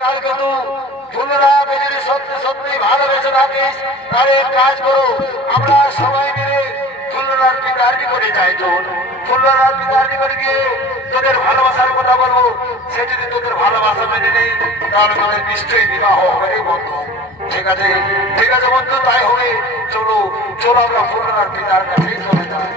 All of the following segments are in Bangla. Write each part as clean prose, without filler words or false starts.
কালকে তো ফুলরা যদি সত্যি সত্যি ভালোবেসে থাকিস তাহলে এক কাজ করো, আমরা সবাই মিলে ফুলরার পিতার্জি করে যাই। তো ফুলরার পিতার্জি করে গিয়ে তোদের ভালোবাসার কথা বলবো, সে যদি তোদের ভালোবাসা মেনে নেই তাহলে তোদের নিশ্চয়ই বিবাহ হবে রে বন্ধু। ঠিক আছে, ঠিক আছে বন্ধু, তাই হবে। চলো চলো আমরা ফুলরার পিতার কাছেই চলে যাই।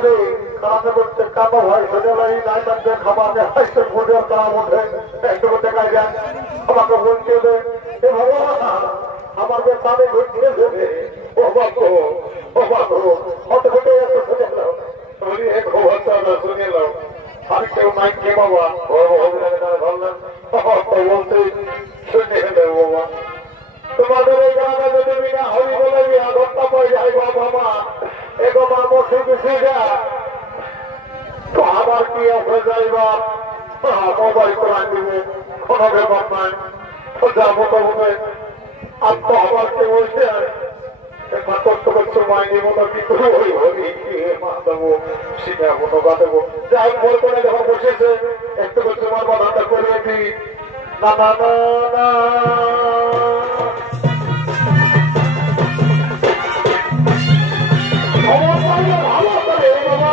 গেলে কামে করতে কামা ভাই সোজা ভাই নাই মানতে খাবারে হাইতে ফুটের কাম ওঠে একটু দেখা যায় আমাকে বলতে হবে এ ভগবান আমার যে কামে ঘুরতে দেবে ও বাবু হতে হতে এত শুনে নাও তুমি এক ভগবানটা শুনে নাও আর কেউ নাই কে বাবা ও বললেন বলতে শুনে নেবে বাবা তোমাদের এই গ্রামে যদি বিনা হরি বলে বিনা ঘটনা পড়ে যায় বাবা এগো মামো শিখেছি যা তো আবার কি আছে যাইবা মোবাইল কোরআন দিবে কোনো ব্যাপার নাই তো যাবো তো হবে আর তো আবার কে বলছে একবার করতে করতে মাইনি মতো কি করে ওই হরি মা দেবো শিখা কোনো বা দেবো যাই ভোর করে যখন বসেছে একটু করতে আমার বাধাটা করে দিই না না না না ভালো করে বাবা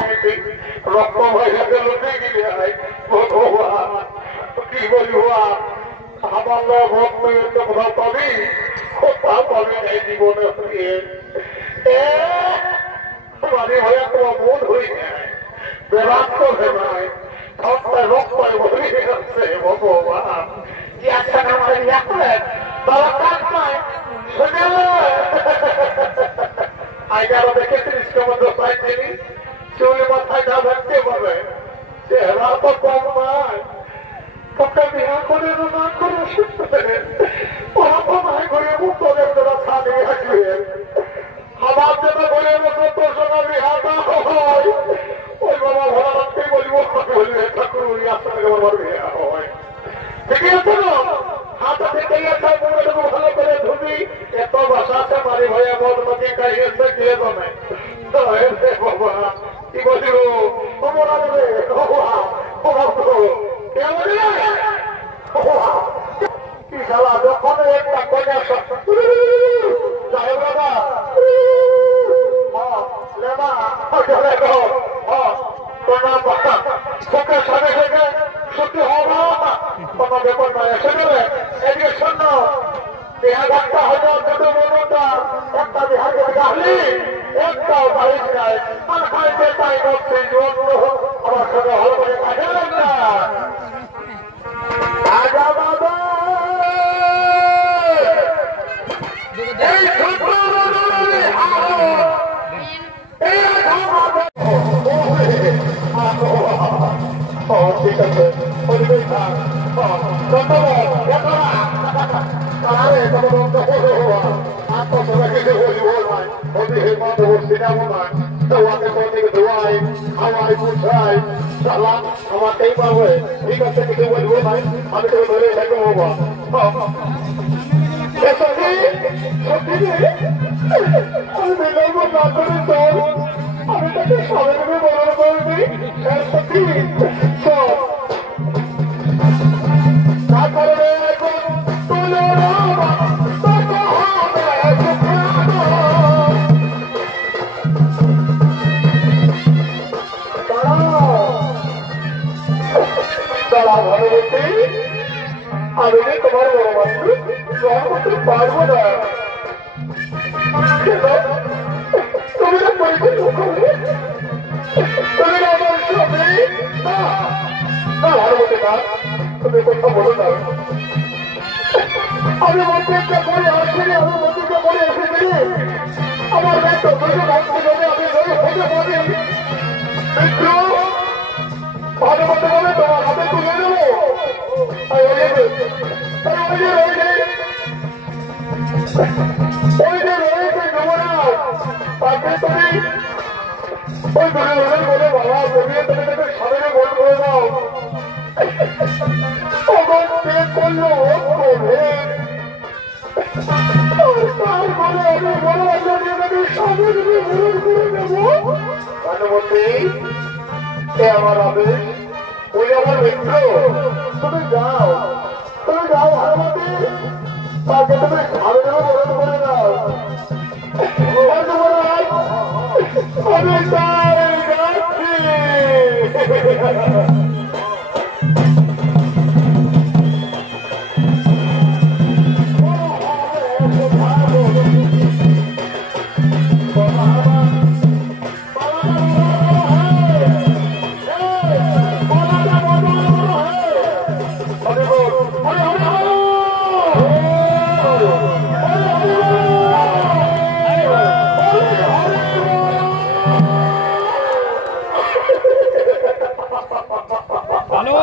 ঠিক আছে রক্ত হয়ে গেল কি বলবো আমার ভোট কোথাও পাবি কোথাও পাবি এই জীবনে বাড়ি হয়ে তোমার মন হয়ে যায় বেরাত্ম ভেবায় সবটা রক্ত ভরে গেছে ভগবান কি আচ্ছা আমার ইয়া করেন বাবা কাজ নয় শুনে আইনারা দেখেছিস কেমন দোষাই তিনি চুলে মাথায় না থাকতে পারবে চেহারা তো কম নয় তোকে বিয়া করে না করে ওরা তো নাই করে মুক্তদের তোরা ছাড়ে আসবে আমার যেন বলে তোর সঙ্গে বিহাটা হয় ওই বাবা ভালো রাখতে বলবো বলবে ঠাকুর ওই আসলে আমার বিয়া হয় ঠিক আছে না হাত থেকে একটা ভালো করে ধুবি এত বাসা আছে বাড়ি ভাইয়া মত মতি খাইয়েছে দিয়ে জমে বাবা কি বলছিল তোমরা দেবে কি খেলা যখন একটা কন্যা যাই বাবা চোখের সাথে থেকে সত্যি হওয়া কোনো ব্যাপার নয় শুনে এদিকে শূন্য বিহার একটা হয়তো দুটো মনোটা একটা বিহার গাহলি একটাও বাড়ির যায় আর খাইতে তাই করছে আমার সঙ্গে হল করে কাজে না আজা বাবা এই ছোট ঠিক আছে ঠিক আছে কিছু বলবো ভাই আমি তো ধরে থাকবো বাবা আমি বেলাবো না করে চল আমি তাকে সবাই বলার করবি সত্যি তারপরে আমি তোমার বড় বান্ধব গ্রহণ করতে পারবো না তুমি না পরিচয় তুমি না আমার স্বামী না ভালো হতে না তুমি কথা বলো না আমি মন্দিরটা করে আসিনি আমি মন্দিরটা করে এসেছি আমার মেয়ে তো দুটো ভক্ত জমে আমি হতে পারি ভালো মতো বলে তোমার হাতে তুলে দেবো। ওই যে রয়েছে যুবরাজ, তাকে তুমি ওই দুর্যোধনের বলে বাবা তুমি তুমি তাকে সামনে গোল করে দাও। তখন সে করলো করে আমার আদেশ, ওই আমার মিত্র, তুমি যাও ভানুমতি, তাকে তুমি ঘরে বরণ করে দাও। আমি তাই যাচ্ছি। হ্যালো